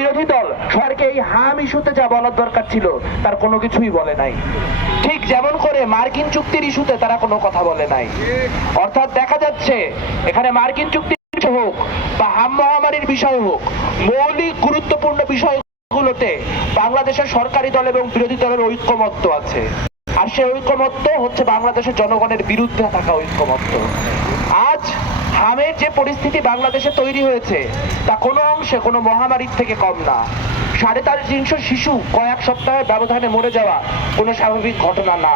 বিরোধী দল সরকারকে এই হাম ইস্যুতে যা বলার দরকার ছিল তার কোনো কিছুই বলে নাই। ঠিক যেমন করে মার্কিন চুক্তির ইস্যুতে তারা কোনো কথা বলে নাই। অর্থাৎ দেখা যাচ্ছে এখানে মার্কিন চুক্তি হোক বা হাম মহামারীর বিষয় হোক, মৌলিক গুরুত্বপূর্ণ বিষয়গুলোতে বাংলাদেশের সরকারি দল এবং বিরোধী দলের ঐক্যমত্য আছে। আর সেই ঐক্যমত্য হচ্ছে বাংলাদেশের জনগণের বিরুদ্ধে থাকা ঐক্যমত্য। আজ হামের যে পরিস্থিতি বাংলাদেশে তৈরি হয়েছে তা কোনো অংশে কোনো মহামারীর থেকে কম না। 350 শিশু কয়েক সপ্তাহের ব্যবধানে মরে যাওয়া কোনো স্বাভাবিক ঘটনা না।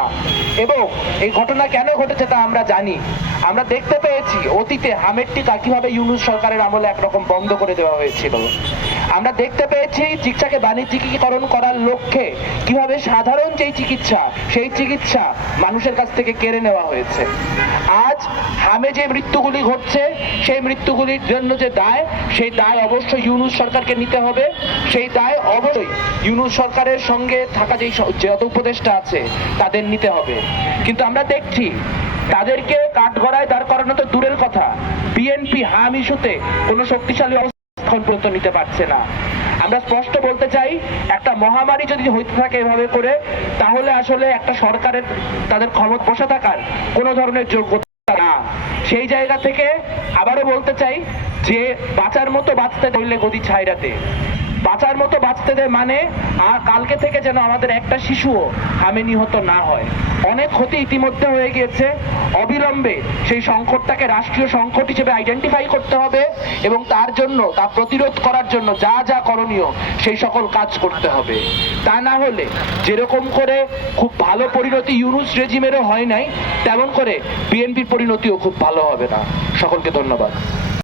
এবং এই ঘটনা কেন ঘটেছে তা আমরা জানি। আমরা দেখতে পেয়েছি অতীতে হামের টিকা কিভাবে ইউনূস সরকারের আমলে একরকম বন্ধ করে দেওয়া হয়েছিল। আমরা দেখতে পেয়েছি চিকিৎসাকে বাণিজ্যিকীকরণ করার লক্ষ্যে কিভাবে সাধারণ যেই চিকিৎসা সেই চিকিৎসা মানুষের কাছ থেকে কেড়ে নেওয়া হয়েছে। আজ হামে যে মৃত্যুগুলি ঘটছে সেই মৃত্যুগুলির জন্য যে দায়, সেই দায় অবশ্যই ইউনূস সরকারকে নিতে হবে। সেই দায় অবশ্যই ইউনূস সরকারের সঙ্গে থাকা যেই যত উপদেষ্টা আছে তাদের নিতে হবে। কিন্তু আমরা দেখছি তাদেরকে কাঠগড়ায় দাঁড় করানো তো দূরের কথা, বিএনপি হাম ইস্যুতে কোনো শক্তিশালী অবস্থান পর্যন্ত নিতে পারছে না। আমরা স্পষ্ট বলতে চাই, একটা মহামারী যদি হইতে থাকে এভাবে করে, তাহলে আসলে একটা সরকারের তাদের ক্ষমতা বসে থাকার কোনো ধরনের যোগ্যতা না। সেই জায়গা থেকে আবারও বলতে চাই যে বাঁচার মতো বাঁচতে ধরলে গদি ছাইরাতে, বাঁচার মতো বাঁচতে দেয় মানে আর কালকে থেকে যেন আমাদের একটা শিশুও হামে নিহত না হয়। অনেক ক্ষতি ইতিমধ্যে হয়ে গিয়েছে। অবিলম্বে সেই সংকটটাকে রাষ্ট্রীয় সংকট হিসেবে আইডেন্টিফাই করতে হবে এবং তার জন্য তা প্রতিরোধ করার জন্য যা যা করণীয় সেই সকল কাজ করতে হবে। তা না হলে যেরকম করে খুব ভালো পরিণতি ইউনূস রেজিমেরও হয় নাই, তেমন করে বিএনপির পরিণতিও খুব ভালো হবে না। সকলকে ধন্যবাদ।